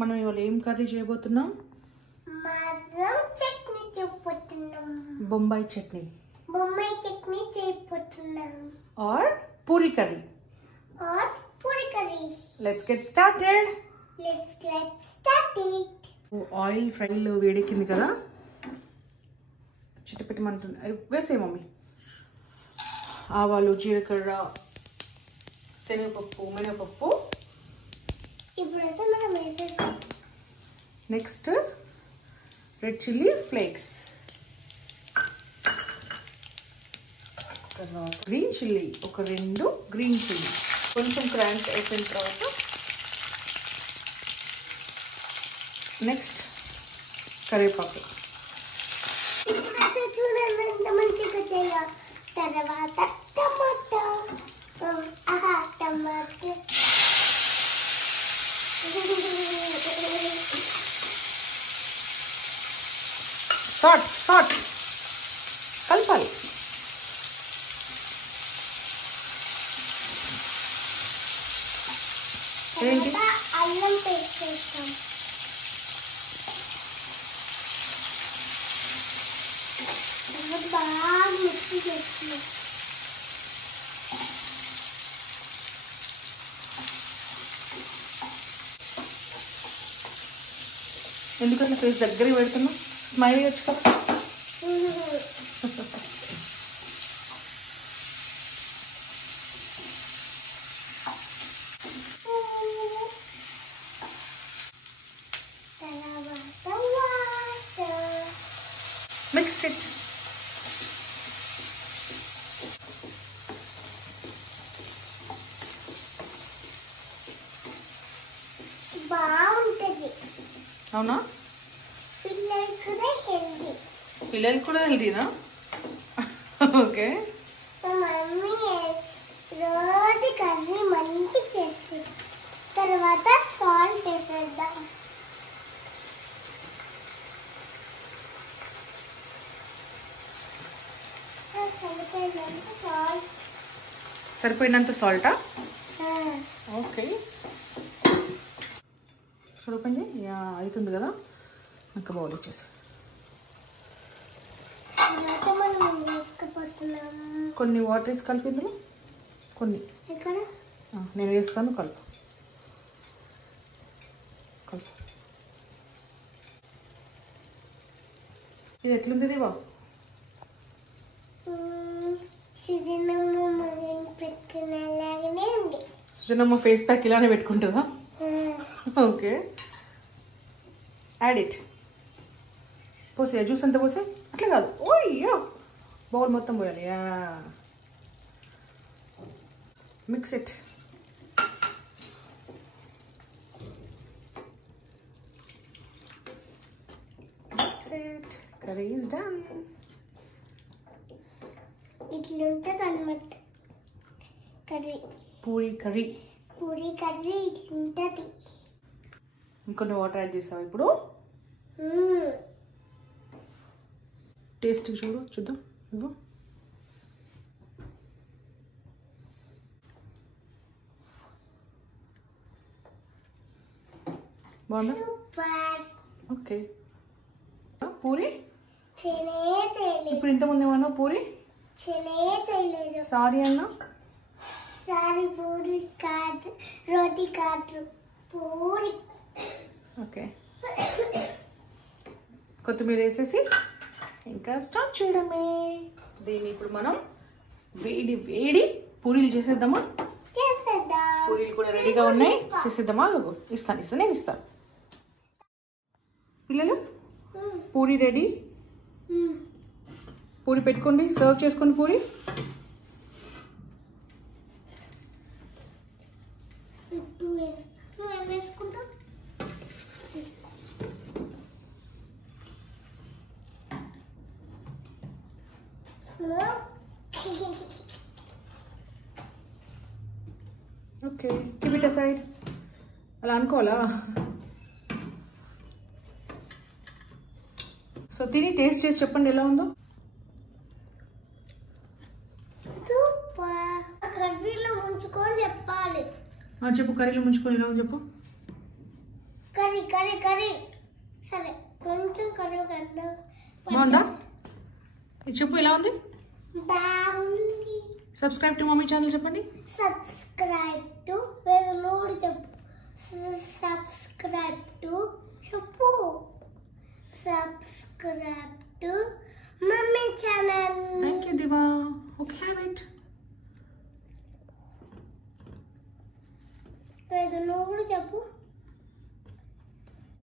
మనం ఇవాళ ఏం కర్రీ చేయబోతున్నాం? బొంబాయి చట్నీ చేయబోతున్నాం. Or puri curry. Let's get started. Oil ఫ్రైలో వేడెక్కింది కదా, చిట్టపెట్టమంటుంది. వేసే మమ్మీ. ఆవాలు, జీలకర్ర, శనగపప్పు, మినపప్పు. నెక్స్ట్ రెడ్ చిల్లీ ఫ్లేక్స్, తర్వాత గ్రీన్ చిల్లీ, ఒక 2 గ్రీన్ చిల్లీ కొంచెం క్రాంక్ అయిపోయిన తర్వాత నెక్స్ట్ కరివేపాకు. తర్వాత టమాటా. సాట్ కలపాలి. ఏంటి? అల్లం పేస్ట్ వేస్తాం. బాగా మిక్స్ చేస్తున్నాం. ఎందుకంటే ఫేస్ దగ్గరికి పెడుతున్నాం, స్మైల్ చేయొచ్చు కదా. Mix it. బాగుంటుంది. అవునా? పిల్లలకి కూడా హెల్దీనా? ఓకే. మమ్మీ రోజు కర్రీ మంచి చేస్తుంది. తర్వాత సాల్ట్ వేసేద్దాం. సరిపోయినంత సాల్టా? ఓకే, సరిపోయింది. అవుతుంది కదా, ఇంకా బౌల్ ఇచ్చేసి కొన్ని వాటర్ వేసి కలిపి ఇందులో కొన్ని నేను వేస్తాను. కలుపు. ఇది ఎట్లుంది దేవా? సుజనమ్మ ఫేస్ ప్యాక్ ఇలానే పెట్టుకుంటుందా? Okay, add it. పోసే జ్యూస్ అంతా పోసే. అట్లా కాదు, ఓయ్యో బౌల్ మొత్తం పోయాలి. Mix it. Curry is done. ఇట్లుంటుంది అన్నమాట కర్రీ. పూరీ కర్రీ ఇట్లుంటుంది. ఇంకొన్ని వాటర్ యాడ్ చేసావా ఇప్పుడు? టేస్ట్ చూద్దాం. ఇవ్వు. బాగుందా? ఓకే. పూరి ఇప్పుడు ఇంతకుముందు ఏమన్నా పూరి చేయలేదు. సారీ అన్నా. సారీ పూరి కాదు, రోటీ కాదు, పూరి. ఓకే, కొత్తిమీర వేసేసి ఇంకా స్టార్ట్ చేయడమే. దీన్ని ఇప్పుడు మనం వేడి పూరీలు చేసేద్దామా? పూరీలు కూడా రెడీగా ఉన్నాయి, చేసేద్దామా? ఇస్తాను నేను ఇస్తాను. పిల్లలు పూరి రెడీ. పూరి పెట్టుకోండి, సర్వ్ చేసుకోండి. Puri okay, keep it aside. అలా అనుకోవాలా? సో తిని టేస్ట్ చేసి చెప్పండి ఎలా ఉందో. కర్రీలో ముంచుకొని చెప్పాలి. చెప్పు కర్రీలో ముంచుకొని ఇలా చెప్పు. కర్రీ కర్రీ కర్రీ సరే కొంచెం కర్రీ కన్నా బాగుందా? చెప్పు ఎలా ఉంది? బాగుంది. సబ్స్క్రైబ్ టు మమ్మీ ఛానల్ చెప్పండి. సబ్స్క్రైబ్